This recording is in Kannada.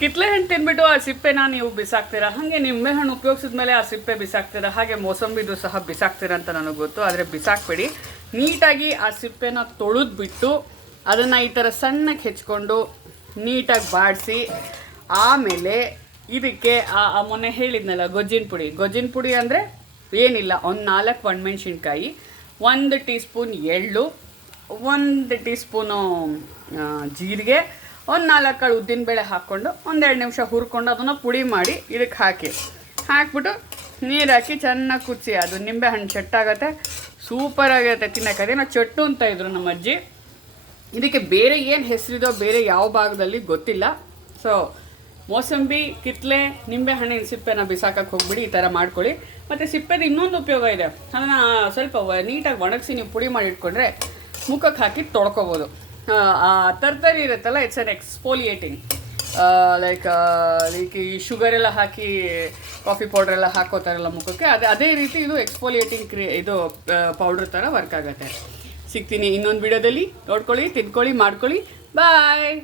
ಕಿತ್ಲೆ ಹಣ್ಣು ತಿನ್ಬಿಟ್ಟು ಆ ಸಿಪ್ಪೆನ ನೀವು ಬಿಸಾಕ್ತೀರಾ? ಹಾಗೆ ನಿಂಬೆ ಹಣ್ಣು ಉಪಯೋಗಿಸಿದ ಮೇಲೆ ಆ ಸಿಪ್ಪೆ ಬಿಸಾಕ್ತೀರಾ? ಹಾಗೆ ಮೋಸಂಬಿದು ಸಹ ಬಿಸಾಕ್ತೀರಾ ಅಂತ ನನಗೆ ಗೊತ್ತು. ಆದರೆ ಬಿಸಾಕ್ಬೇಡಿ. ನೀಟಾಗಿ ಆ ಸಿಪ್ಪೆನ ತೊಳೆದ್ಬಿಟ್ಟು ಅದನ್ನು ಈ ಥರ ಸಣ್ಣಕ್ಕೆ ಹೆಚ್ಕೊಂಡು ನೀಟಾಗಿ ಬಾಡಿಸಿ ಆಮೇಲೆ ಇದಕ್ಕೆ ಆ ಮೊನ್ನೆ ಹೇಳಿದ್ನಲ್ಲ ಗೊಜ್ಜಿನ ಪುಡಿ. ಗೊಜ್ಜಿನ ಪುಡಿ ಅಂದರೆ ಏನಿಲ್ಲ, ಒಂದು ನಾಲ್ಕು ಒಣಮೆಣ್ಸಿನ್ಕಾಯಿ, ಒಂದು ಟೀ ಸ್ಪೂನ್ ಎಳ್ಳು, ಒಂದು ಟೀ ಸ್ಪೂನು ಜೀರಿಗೆ ಒಂದು ನಾಲ್ಕು ಕಾಳು ಉದ್ದಿನಬೇಳೆ ಹಾಕ್ಕೊಂಡು ಒಂದೆರಡು ನಿಮಿಷ ಹುರ್ಕೊಂಡು ಅದನ್ನು ಪುಡಿ ಮಾಡಿ ಇದಕ್ಕೆ ಹಾಕಿ. ಹಾಕ್ಬಿಟ್ಟು ನೀರು ಹಾಕಿ ಚೆನ್ನಾಗಿ ಕುದಿಸಿ. ಅದು ನಿಂಬೆ ಹಣ್ಣು ಚಟ್ಟಾಗತ್ತೆ, ಸೂಪರ್ ಆಗಿರುತ್ತೆ ತಿನ್ನಕ್ಕೆ. ಅದೇನೋ ಚಟ್ಟು ಅಂತ ಇದ್ರು ನಮ್ಮ ಅಜ್ಜಿ. ಇದಕ್ಕೆ ಬೇರೆ ಏನು ಹೆಸರಿದೋ ಬೇರೆ ಯಾವ ಭಾಗದಲ್ಲಿ ಗೊತ್ತಿಲ್ಲ. ಸೊ ಮೋಸಂಬಿ, ಕಿತ್ಲೆ, ನಿಂಬೆ ಹಣ್ಣಿನ ಸಿಪ್ಪೆನ ಬಿಸಾಕಕ್ಕೆ ಹೋಗ್ಬಿಡಿ, ಈ ಥರ ಮಾಡ್ಕೊಳ್ಳಿ. ಮತ್ತು ಸಿಪ್ಪೆದು ಇನ್ನೊಂದು ಉಪಯೋಗ ಇದೆ. ಅದನ್ನು ಸ್ವಲ್ಪ ನೀಟಾಗಿ ಒಣಗಿಸಿ ನೀವು ಪುಡಿ ಮಾಡಿ ಇಟ್ಕೊಂಡ್ರೆ ಮುಖಕ್ಕೆ ಹಾಕಿ ತೊಳ್ಕೊಬೋದು. ಆ, ತರ್ತರಿ ಇರುತ್ತಲ್ಲ it's an exfoliating like like ಈ ಶುಗರ್ ಎಲ್ಲ ಹಾಕಿ ಕಾಫಿ ಪೌಡರ್ ಎಲ್ಲ ಹಾಕೋತಾರಲ್ಲ ಮುಖಕ್ಕೆ ಅದೇ ಅದೇ ರೀತಿ ಇದು ಎಕ್ಸ್ಪೋಲಿಯೇಟಿಂಗ್ ಕ್ರಿಯೆ ಇದು ಪೌಡ್ರ್ ಥರ ವರ್ಕ್ ಆಗುತ್ತೆ. ಸಿಗ್ತೀನಿ ಇನ್ನೊಂದು ವಿಡಿಯೋದಲ್ಲಿ ನೋಡ್ಕೊಳ್ಳಿ ತಿನ್ಕೊಳ್ಳಿ ಮಾಡ್ಕೊಳ್ಳಿ. ಬಾಯ್